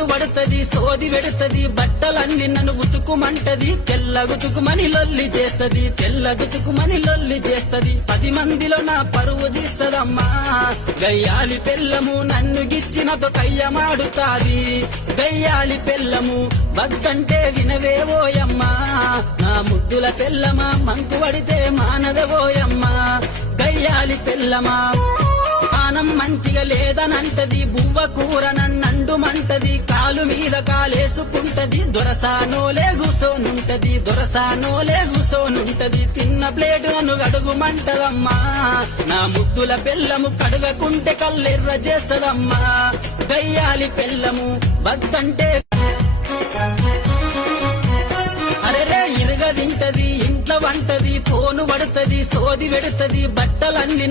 phone పడుతది సోది పెడుతది బట్టలన్నీ నన్ను ఉతుకుమంటది తెల్లగుతుకుమని లొల్లి చేస్తది తెల్లగుతుకుమని లొల్లి చేస్తది 10 మందిలో నా పరువు తీస్తదమ్మా గయ్యాలి పెళ్ళము నన్ను గిచ్చినతో కయ్యమాడుతాది గయ్యాలి పెళ్ళము వద్దంటే వినవేవోయమ్మా నా ముద్దుల పెళ్ళమా మంకు పడితే మానదవోయమ్మా గయ్యాలి పెళ్ళమా పానం మంచిగా లేదనంటది బువ్వ కూర నన్నండుమంటది కాలు మీద కాలేసుకుంటది దొరసానోలే కూసోనుంటది తిన్న ప్లేటు నన్ను గడుగుమంటదమ్మా నా ముద్దుల పెళ్ళము కడుగకుంటే కల్లెర్ర చేస్తదమ్మా గయ్యాలి పెళ్ళము వద్దంటే అరెరే ఇరుగదింటది ఇంట్లో వంటది ఫోను పడుతది సోది పెడుతది బట్టలన్నీ